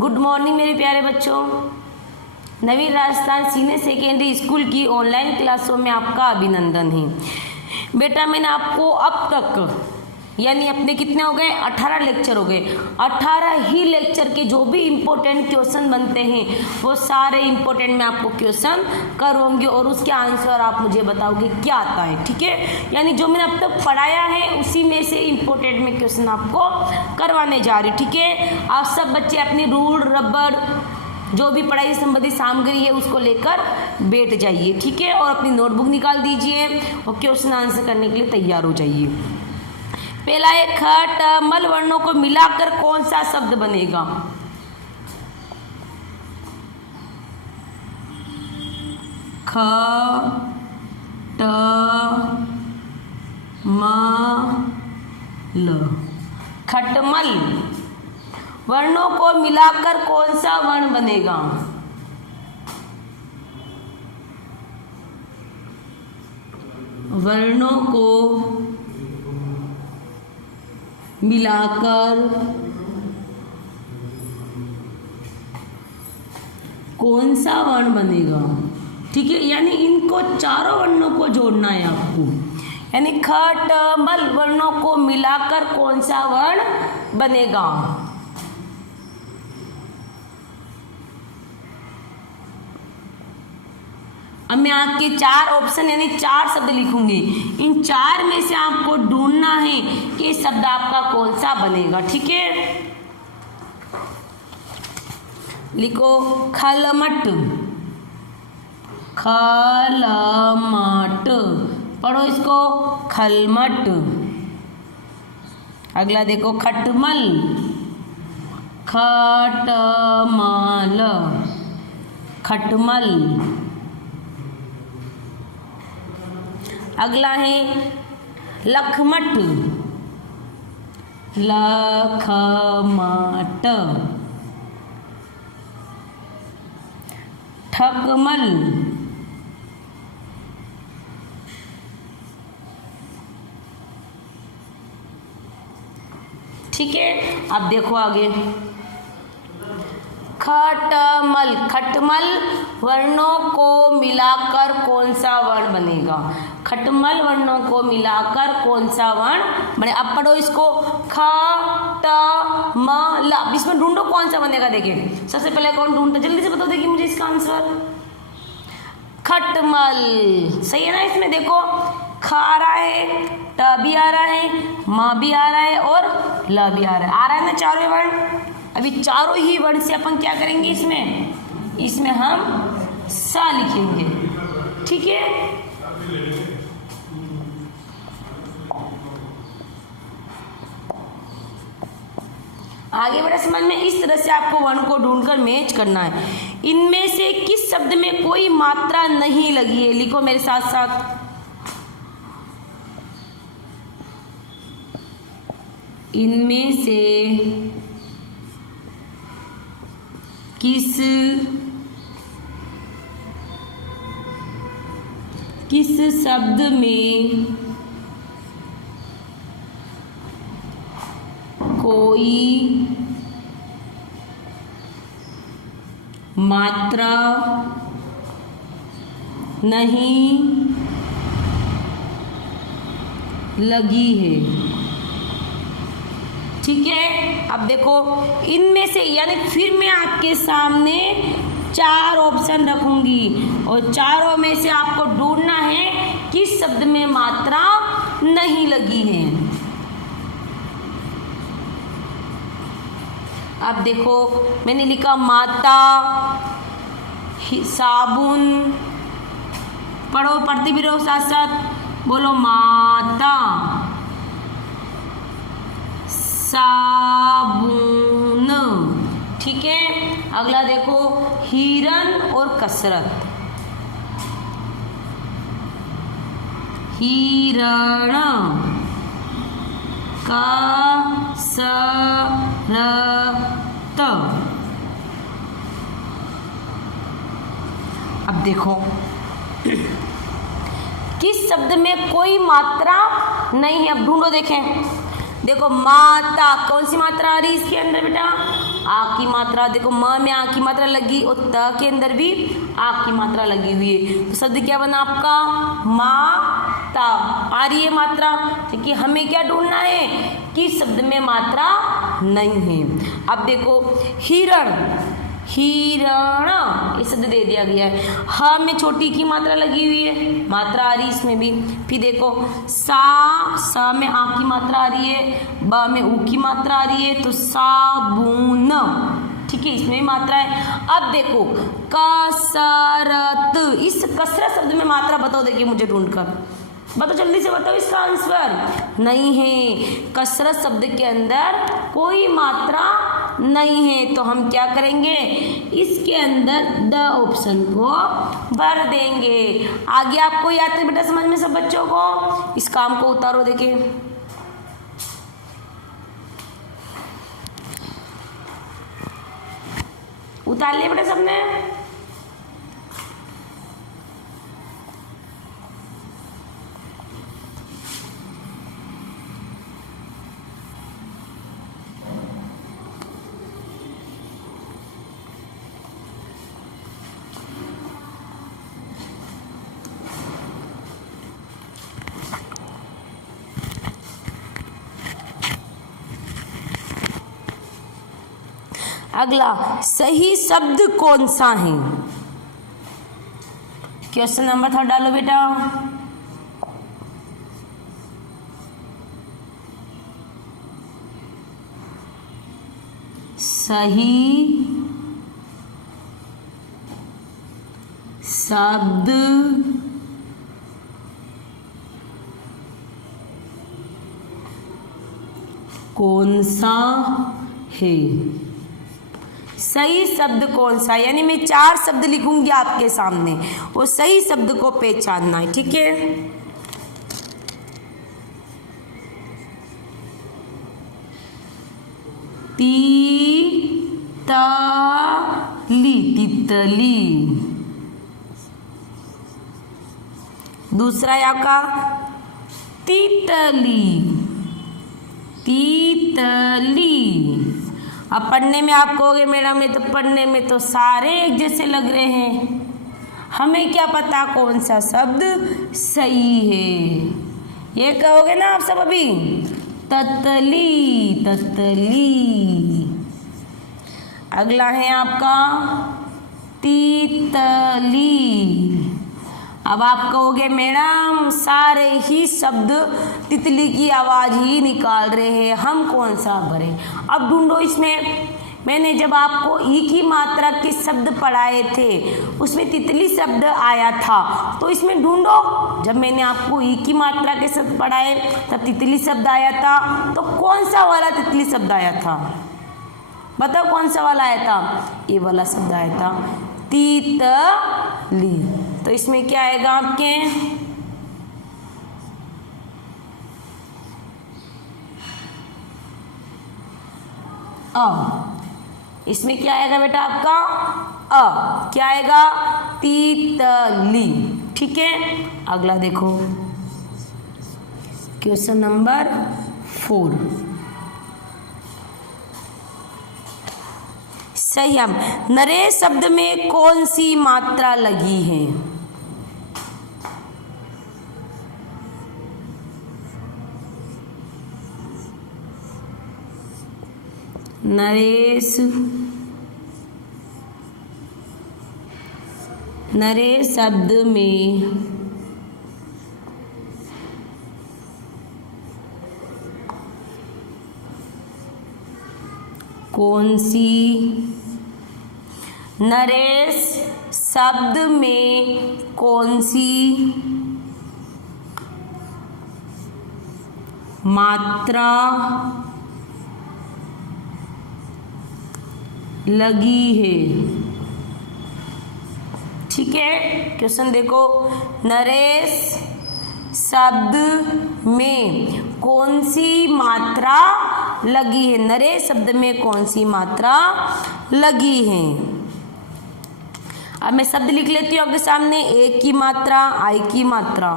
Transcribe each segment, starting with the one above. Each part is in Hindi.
गुड मॉर्निंग मेरे प्यारे बच्चों। नवीन राजस्थान सीनियर सेकेंडरी स्कूल की ऑनलाइन क्लासों में आपका अभिनंदन है। बेटा मैंने आपको अब तक यानी अपने कितने हो गए 18 लेक्चर हो गए। 18 ही लेक्चर के जो भी इम्पोर्टेंट क्वेश्चन बनते हैं वो सारे इम्पोर्टेंट मैं आपको क्वेश्चन करूँगी और उसके आंसर आप मुझे बताओगे क्या आता है। ठीक है, यानी जो मैंने अब तक पढ़ाया है उसी में से इम्पोर्टेंट में क्वेश्चन आपको करवाने जा रही। ठीक है, आप सब बच्चे अपनी रूल रबर जो भी पढ़ाई संबंधी सामग्री है उसको लेकर बैठ जाइए। ठीक है, और अपनी नोटबुक निकाल दीजिए और क्वेश्चन आंसर करने के लिए तैयार हो जाइए। पहला है ख ट मल वर्णों को मिलाकर कौन सा शब्द बनेगा। ख ट म ल, खटमल। वर्णों को मिलाकर कौन सा वर्ण बनेगा। वर्णों को मिलाकर कौन सा वर्ण बनेगा। ठीक है, यानी इनको चारों वर्णों को जोड़ना है आपको, यानी ख ट मल वर्णों को मिलाकर कौन सा वर्ण बनेगा। अब मैं आपके चार ऑप्शन यानी चार शब्द लिखूंगी, इन चार में से आपको ढूंढना है कि शब्द आपका कौन सा बनेगा। ठीक है, लिखो खलमट। खलमट, पढ़ो इसको खलमट। अगला देखो खटमल। खटमल, खटमल। अगला है लखमट। लखमट। ठकमल। ठीक है, अब देखो आगे खटमल। खटमल वर्णों को मिलाकर कौन सा वर्ण बनेगा। खटमल वर्णों को मिलाकर कौन सा वर्ण बने। अब पढ़ो इसको ख ट म ल। अब इसमें ढूंढो कौन सा बनेगा। देखिए सबसे पहले कौन ढूंढता, जल्दी से बताओ देखिए मुझे इसका आंसर। खटमल सही है ना। इसमें देखो ख आ रहा है, ट भी आ रहा है, म भी आ रहा है और ल भी आ रहा है ना चारों वर्ण। अभी चारों ही वर्ण से अपन क्या करेंगे, इसमें हम सा लिखेंगे। ठीक है, आगे बढ़े समझ में। इस तरह से आपको वर्ण को ढूंढकर मैच करना है। इनमें से किस शब्द में कोई मात्रा नहीं लगी है, लिखो मेरे साथ साथ। इनमें से किस शब्द में कोई मात्रा नहीं लगी है। ठीक है, अब देखो इनमें से यानी फिर मैं आपके सामने चार ऑप्शन रखूंगी और चारों में से आपको ढूंढना है किस शब्द में मात्रा नहीं लगी है। अब देखो मैंने लिखा माता, साबुन। पढ़ो, पढ़ती भी रहो साथ साथ, बोलो माता, साबुन। ठीक है, अगला देखो हिरन और कसरत। हिरण, कसरत। अब देखो किस शब्द में कोई मात्रा नहीं है। अब ढूंढो, देखें, देखो माता, कौन सी मात्रा आ रही है इसके अंदर बेटा, आ की मात्रा, देखो म में आ की मात्रा लगी और त के अंदर भी आ की मात्रा लगी हुई है, तो शब्द क्या बना आपका माता। आ रही है मात्रा, क्योंकि हमें क्या ढूंढना है कि शब्द में मात्रा नहीं है। अब देखो हिरण, हिरण ये शब्द दे दिया गया है, ह में छोटी की मात्रा लगी हुई है, मात्रा आ रही इसमें भी। फिर देखो सा में आ की मात्रा आ रही है, ब में ऊ की मात्रा आ रही है, तो साबुन, ठीक है, इसमें भी मात्रा है। अब देखो कसरत, इस कसरत शब्द में मात्रा बताओ, देखिए मुझे ढूंढकर बताओ, जल्दी से बताओ इसका आंसर। नहीं है, कसरत शब्द के अंदर कोई मात्रा नहीं है, तो हम क्या करेंगे, इसके अंदर द ऑप्शन को भर देंगे। आगे आपको याद है बेटा समझ में सब बच्चों को, इस काम को उतारो, देखिए उतार लिया बेटा सबने। अगला, सही शब्द कौन सा है? क्वेश्चन नंबर 3 डालो बेटा। सही शब्द कौन सा है? सही शब्द कौन सा, यानी मैं 4 शब्द लिखूंगी आपके सामने, वो सही शब्द को पहचानना है, ठीक है। तितली, तितली। दूसरा है आपका तितली, तितली। अब पढ़ने में आप कहोगे मैडम ये तो पढ़ने में तो सारे एक जैसे लग रहे हैं, हमें क्या पता कौन सा शब्द सही है, ये कहोगे ना आप सब अभी। ततली, ततली। अगला है आपका तितली। अब आप कहोगे मैडम सारे ही शब्द तितली की आवाज ही निकाल रहे हैं, हम कौन सा भरें? अब ढूंढो इसमें। मैंने जब आपको ई की मात्रा के शब्द पढ़ाए थे उसमें तितली शब्द आया था, तो इसमें ढूंढो। जब मैंने आपको ई की मात्रा के शब्द पढ़ाए तब तितली शब्द आया था, तो कौन सा वाला तितली शब्द आया था? बताओ कौन सा वाला आया था? ये वाला शब्द आया था, तितली। तो इसमें क्या आएगा आपके? अ। इसमें क्या आएगा बेटा आपका? अ। क्या आएगा? तितली, ठीक है। अगला देखो क्वेश्चन नंबर 4। सही हम नरेश शब्द में कौन सी मात्रा लगी है? नरेश, नरेश शब्द में कौन सी, नरेश शब्द में कौन सी मात्रा लगी है? ठीक है, क्वेश्चन देखो। नरेश शब्द में कौन सी मात्रा लगी है? नरेश शब्द में कौन सी मात्रा लगी है? अब मैं शब्द लिख लेती हूँ आपके सामने। ए की मात्रा, आई की मात्रा,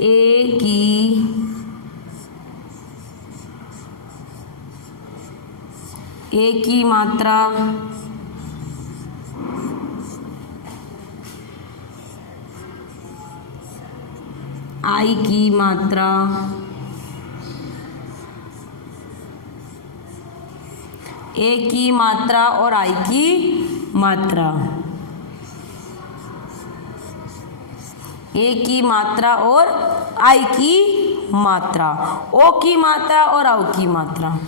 ए की ए की मात्रा आई की मात्रा ए की मात्रा और आई की मात्रा, ए की मात्रा और आई की मात्रा, ओ की मात्रा और औ की मात्रा।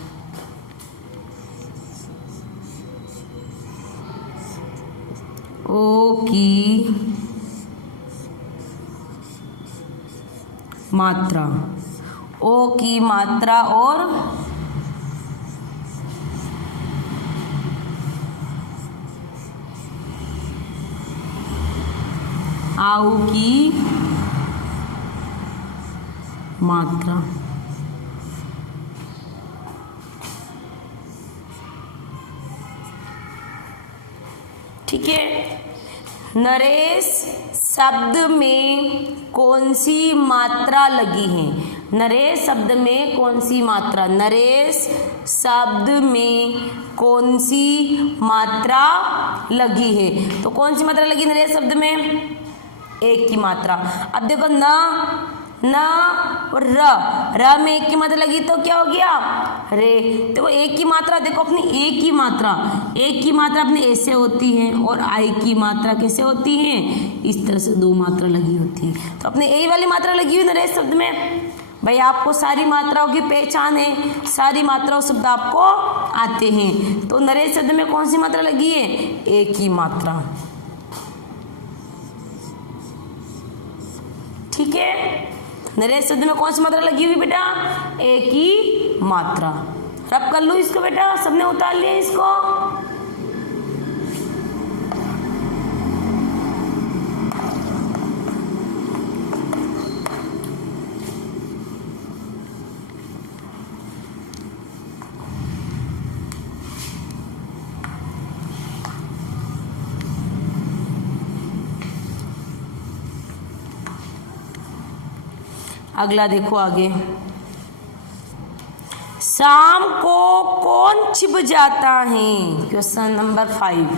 ओ की मात्रा, ओ की मात्रा और आउ की मात्रा। ठीक है। नरेश शब्द में कौन सी मात्रा लगी है? नरेश शब्द में कौन सी मात्रा? नरेश शब्द में कौन सी मात्रा लगी है? तो कौन सी मात्रा लगी नरेश शब्द में? एक की मात्रा। अब देखो न और र में एक की मात्रा लगी तो क्या हो गया? रे। देखो एक की मात्रा, देखो अपनी एक की मात्रा, एक की मात्रा अपने ऐसे होती है और आई की मात्रा कैसे होती है? इस तरह से दो मात्रा लगी होती है। तो अपने ए वाली मात्रा लगी हुई नरेश शब्द में। भाई आपको सारी मात्राओं की पहचान है, सारी मात्राओं शब्द आपको आते हैं। तो नरेश शब्द में कौन सी मात्रा लगी है? एक की मात्रा। ठीक है। नरेश शब्द में कौन सी मात्रा लगी हुई बेटा? एक की मात्रा। रब कर लो इसको बेटा, सबने उतार लिया इसको। अगला देखो आगे। शाम को कौन छिप जाता है? Question number 5।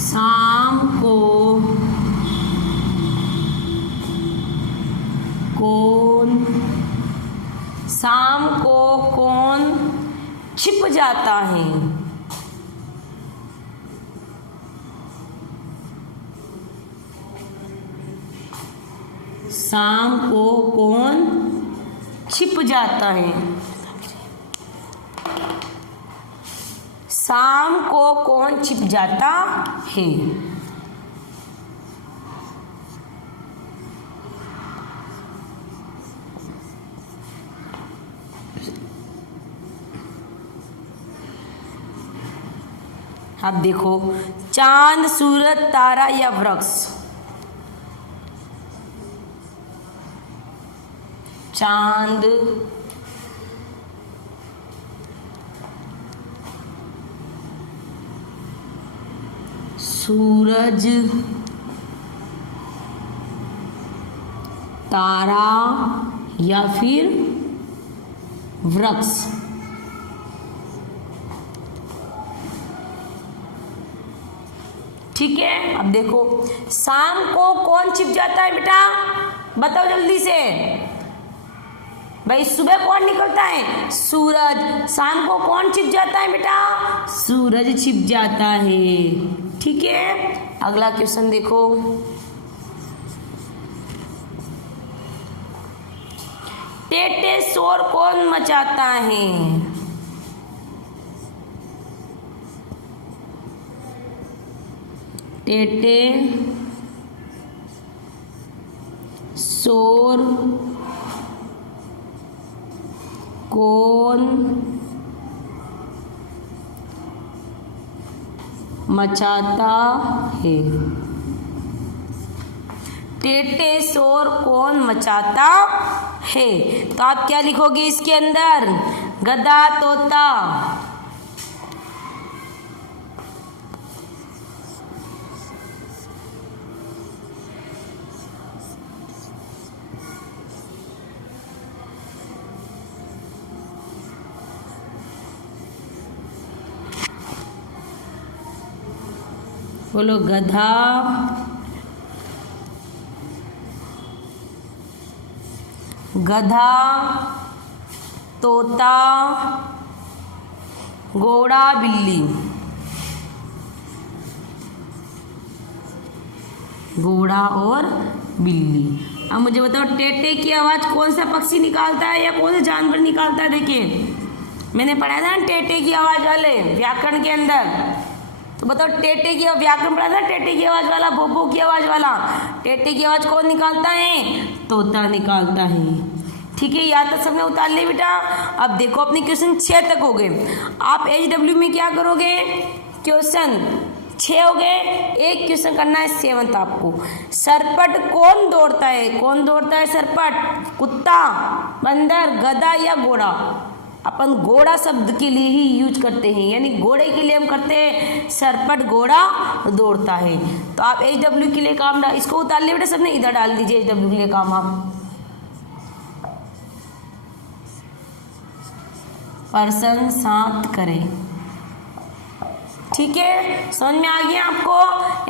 शाम को कौन छिप जाता है? शाम को कौन छिप जाता है? शाम को कौन छिप जाता है? अब देखो, चांद, सूरज, तारा या वृक्ष? चांद, सूरज, तारा या फिर वृक्ष? ठीक है। अब देखो, शाम को कौन छिप जाता है बेटा? बताओ जल्दी से। भाई सुबह कौन निकलता है? सूरज। शाम को कौन छिप जाता है बेटा? सूरज छिप जाता है। ठीक है। अगला क्वेश्चन देखो। टेटे शोर कौन मचाता है? टेटे शोर कौन मचाता है? टेटे शोर कौन मचाता है? तो आप क्या लिखोगे इसके अंदर? गधा, तोता। बोलो गधा, गधा, तोता, घोड़ा, बिल्ली। घोड़ा और बिल्ली। अब मुझे बताओ टेटे की आवाज कौन सा पक्षी निकालता है या कौन सा जानवर निकालता है? देखिए मैंने पढ़ा था ना टेटे की आवाज वाले व्याकरण के अंदर, तो बताओ टेटे की व्याकरण पढ़ा था, टेटे की आवाज वाला, भोपो की आवाज वाला। टेटे की आवाज कौन निकालता है? तोता निकालता है। ठीक है, याद तक सबने उतार लिया बेटा। अब देखो अपने क्वेश्चन 6 तक हो गए। आप HW में क्या करोगे? क्वेश्चन 6 हो गए, एक क्वेश्चन करना है 7th आपको। सरपट कौन दौड़ता है? कौन दौड़ता है सरपट? कुत्ता, बंदर, गधा या घोड़ा? अपन घोड़ा शब्द के लिए ही यूज करते हैं, यानी घोड़े के लिए हम करते हैं सरपट, घोड़ा दौड़ता है। तो आप HW के लिए काम डाल, इसको उतार लिया बेटा सबने, इधर डाल दीजिए HW के लिए काम आप। पर्सन 7 करें। ठीक है, समझ में आ गया आपको?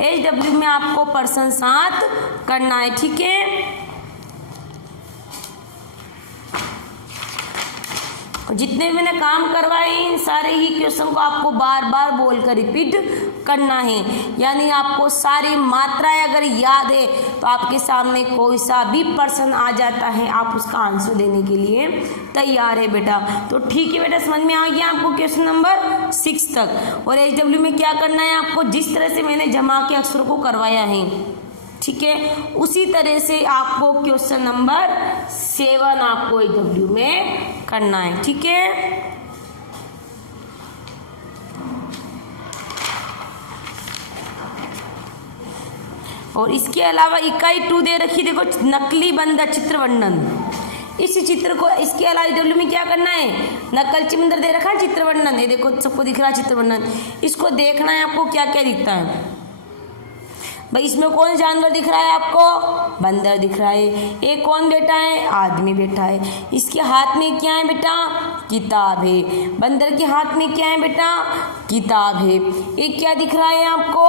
HW में आपको पर्सन 7 करना है। ठीक है, जितने भी मैंने काम करवाए इन सारे ही क्वेश्चन को आपको बार बार बोलकर रिपीट करना है, यानी आपको सारी मात्राएं अगर याद है तो आपके सामने कोई सा भी पर्सन आ जाता है, आप उसका आंसर देने के लिए तैयार है बेटा। तो ठीक है बेटा, समझ में आ गया आपको क्वेश्चन नंबर 6 तक। और HW में क्या करना है आपको, जिस तरह से मैंने जमा के अक्षरों को करवाया है, ठीक है, उसी तरह से आपको क्वेश्चन नंबर 7 आपको HW में करना है। ठीक है, और इसके अलावा इकाई 2 दे रखी, देखो नकली बंदर चित्र वर्णन। इस चित्र को, इसके अलावा HW में क्या करना है, नकल बंदर दे रखा है चित्र वर्णन, ये देखो सबको दिख रहा है चित्र वर्णन। इसको देखना है आपको क्या क्या दिखता है भाई। इसमें कौन जानवर दिख रहा है आपको? बंदर दिख रहा है। एक कौन बैठा है? आदमी बैठा है। इसके हाथ में क्या है बेटा? किताब है। बंदर के हाथ में क्या है बेटा? किताब है। एक क्या दिख रहा है आपको?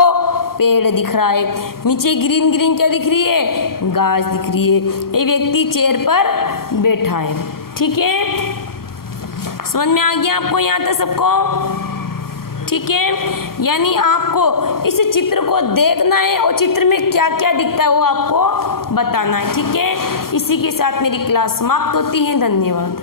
पेड़ दिख रहा है। नीचे ग्रीन ग्रीन क्या दिख रही है? घास दिख रही है। ये व्यक्ति चेयर पर बैठा है। ठीक है, समझ में आ गया आपको यहाँ तक सबको? ठीक है, यानी आपको इस चित्र को देखना है और चित्र में क्या क्या दिखता है वो आपको बताना है। ठीक है, इसी के साथ मेरी क्लास समाप्त होती है। धन्यवाद।